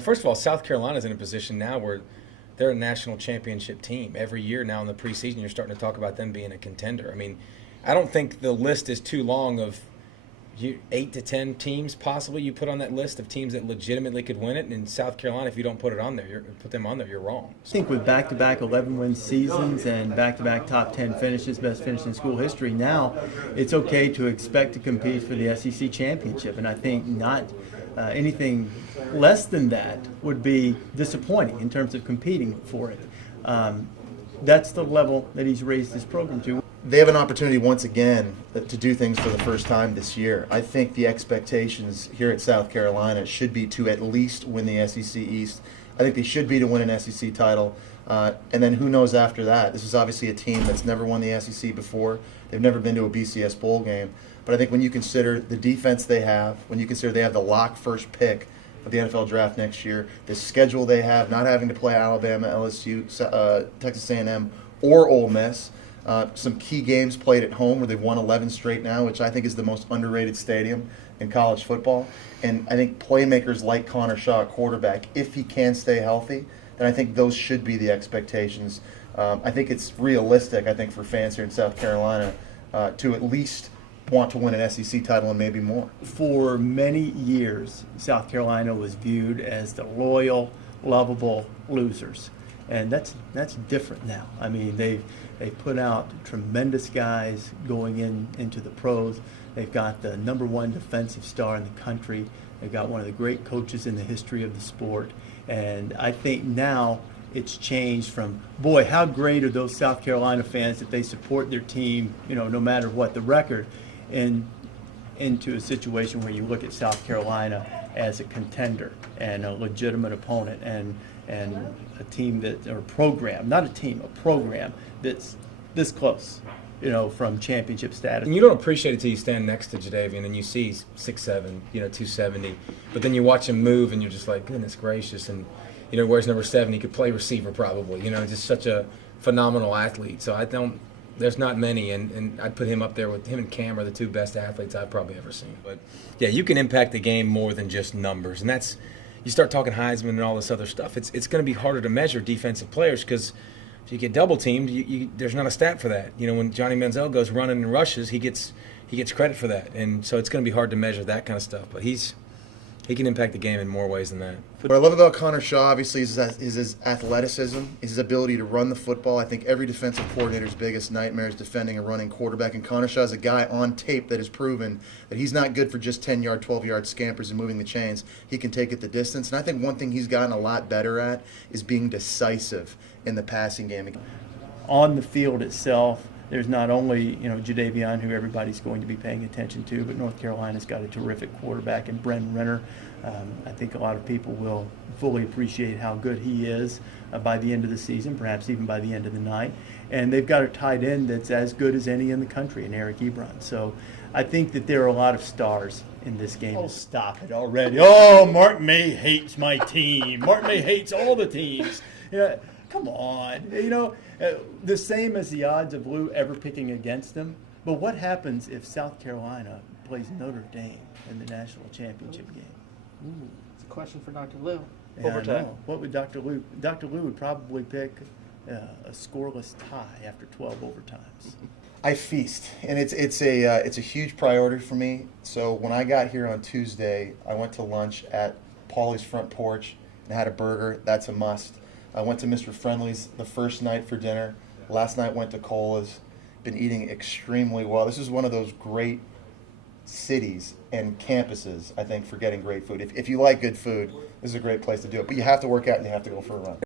First of all, South Carolina's in a position now where they're a national championship team. Every year now in the preseason, you're starting to talk about them being a contender. I mean, I don't think the list is too long of 8 to 10 teams possibly you put on that list of teams that legitimately could win it. And in South Carolina, if you don't put them on there, you're wrong. I think with back-to-back 11-win seasons and back-to-back top 10 finishes, best finish in school history, now it's okay to expect to compete for the SEC championship. And I think not anything less than that would be disappointing in terms of competing for it. That's the level that he's raised his program to. They have an opportunity once again to do things for the first time this year. I think the expectations here at South Carolina should be to at least win the SEC East. I think they should be to win an SEC title. And then who knows after that. This is obviously a team that's never won the SEC before. They've never been to a BCS bowl game. But I think when you consider the defense they have, when you consider they have the lock first pick of the NFL draft next year, the schedule they have, not having to play Alabama, LSU, Texas A&M, or Ole Miss, some key games played at home where they've won 11 straight now, which I think is the most underrated stadium in college football. And I think playmakers like Connor Shaw, a quarterback, if he can stay healthy, then I think those should be the expectations. I think it's realistic, I think, for fans here in South Carolina to at least want to win an SEC title and maybe more. For many years, South Carolina was viewed as the loyal, lovable losers. And that's different now. I mean, they've put out tremendous guys going into the pros. They've got the #1 defensive star in the country. They've got one of the great coaches in the history of the sport. And I think now it's changed from, boy, how great are those South Carolina fans that they support their team, no matter what the record, and into a situation where you look at South Carolina as a contender and a legitimate opponent and a team or a program, not a team, a program that's this close, from championship status. And you don't appreciate it until you stand next to Jadeveon and you see 6'7", 270. But then you watch him move and you're just like, goodness gracious. And, where's number 7? He could play receiver probably, just such a phenomenal athlete. So there's not many, and I'd put him up there with him and Cam are the two best athletes I've probably ever seen. But, yeah, you can impact the game more than just numbers. And you start talking Heisman and all this other stuff, it's going to be harder to measure defensive players because if you get double teamed, there's not a stat for that. When Johnny Manziel goes running and rushes, he gets credit for that, and so it's going to be hard to measure that kind of stuff. But he can impact the game in more ways than that. What I love about Connor Shaw, obviously, is his athleticism, is his ability to run the football. I think every defensive coordinator's biggest nightmare is defending a running quarterback, and Connor Shaw is a guy on tape that has proven that he's not good for just 10-yard, 12-yard scampers and moving the chains. He can take it the distance, and I think one thing he's gotten a lot better at is being decisive in the passing game. On the field itself, there's not only Jadeveon, who everybody's going to be paying attention to, but North Carolina's got a terrific quarterback in Brendan Renner. I think a lot of people will fully appreciate how good he is by the end of the season, perhaps even by the end of the night. And they've got a tight end that's as good as any in the country, in Eric Ebron. So I think that there are a lot of stars in this game. Oh, stop it already. Oh, Mark May hates my team. Mark May hates all the teams. Come on. The same as the odds of Lou ever picking against them. But what happens if South Carolina plays Notre Dame in the national championship game? Ooh, it's a question for Dr. Lou. Yeah, overtime. What would Dr. Lou? Dr. Lou would probably pick a scoreless tie after 12 overtimes. I feast, and it's a huge priority for me. So when I got here on Tuesday, I went to lunch at Paulie's front porch and had a burger. That's a must. I went to Mr. Friendly's the first night for dinner. Last night went to Cola's. Been eating extremely well. This is one of those great cities and campuses, I think, for getting great food. If you like good food, this is a great place to do it. But you have to work out and you have to go for a run.